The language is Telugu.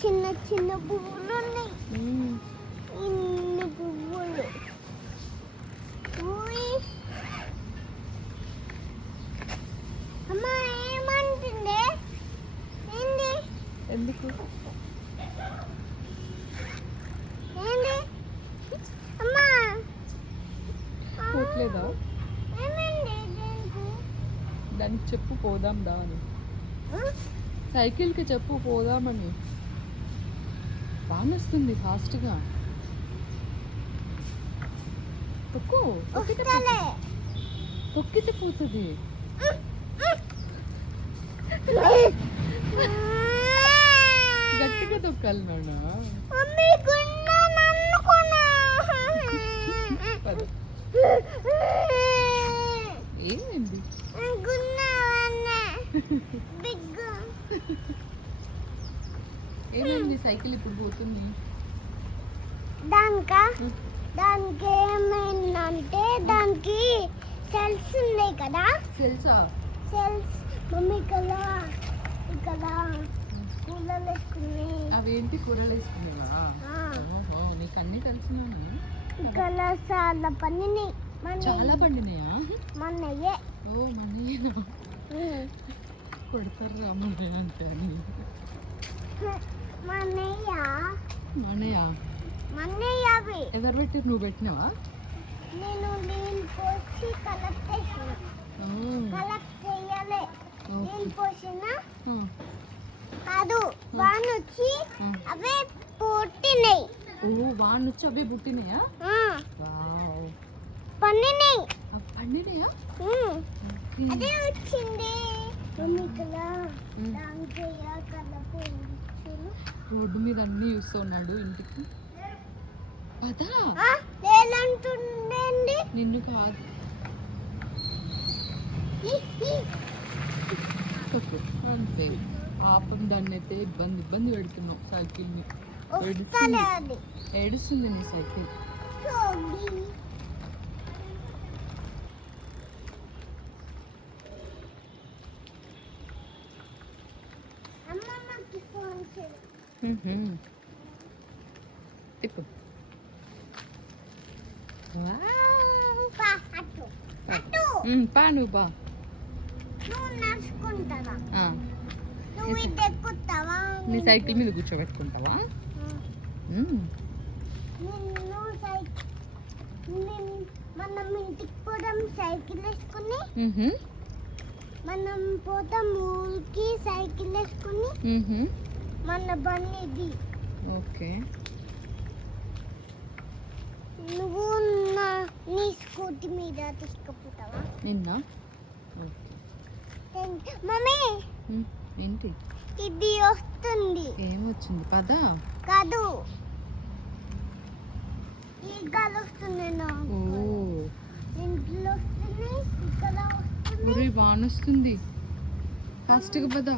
చిన్న చిన్న పువ్వులు ఉన్నాయి. ఇన్ని పువ్వులు. అమ్మా ఏమంటుంది? ఏంది? ఎందుకు ఏంది? అమ్మా పోట్లేదా? ఏమండి దీనికి? దానికి చెప్పు పోదాం దా అని. సైకిల్కి చెప్పు పోదామని. బాగా వస్తుంది ఫాస్ట్గా. తొక్కు వస్తలే. తొక్కితే పోతుంది. గట్టిగా తొక్కాలి నాన్న. మమ్మీ గున్న నన్ను కొనా. పద. ఏమైంది? గున్న బిగ్. ఏమైంది? సైకిల్ ఇప్పుడు పోతుంది. దానికి ఏమైందంటే దానికి సెల్స్ ఉన్నాయి కదా. తెలుసా? సెల్స్ మమ్మీ ఇక్కడ కూలలు వేసుకుని. అవేంటి కూరలు వేసుకునేవా? ఓహో, నీకు అన్నీ తెలిసినానా? ఇక్కడ చాలా పండినాయి. చాలా పండినాయా? మొన్నయ్యే. ఓ మన కొడతారు రామయ్య అంటే అని. మొన్నయ్య అవి ఎవరు పెట్టి? నువ్వు పెట్టినావా? నేను నీళ్ళు పోసి కలెక్ట్ చేసిన. కలెక్ట్ చేయాలి. నీళ్ళు పోసిన కాదు, వాన్ వచ్చి అవే పుట్టినాయి. ఓ వాన్ వచ్చి అవే పుట్టినాయా? పండినాయి. పండినాయా? అదే వచ్చింది. రోడ్డు మీద అన్ని చూస్తున్నాడు ఇంటికి. పదా నిన్ను కాదు. అంతే పాపం దాన్ని అయితే ఇబ్బంది పెడుతున్నావు సైకిల్ని. ఏడుస్తుంది నీ సైకిల్. తిప్పు. పా నువ్వు బా. నీ సైకిల్ మీద కూర్చోబెట్టుకుంటావా? మనం ఇంటికి పోదాం సైకిల్ వేసుకుని. మనం పోతాం ఊరికి సైకిల్ వేసుకుని. మన బండి. ఓకే. నువ్వు నీ స్కూటీ మీద తీసుకుపోతావా? నిన్న మమ్మీ ఏంటి ఇది వస్తుంది. ఏమొచ్చింది? పదా కాదు, ఈ గాలి వస్తుంది. ఇంట్లో వస్తుంది, ఇక్కడ వస్తుంది. బాగా వస్తుంది. ఫాస్ట్గా పదా.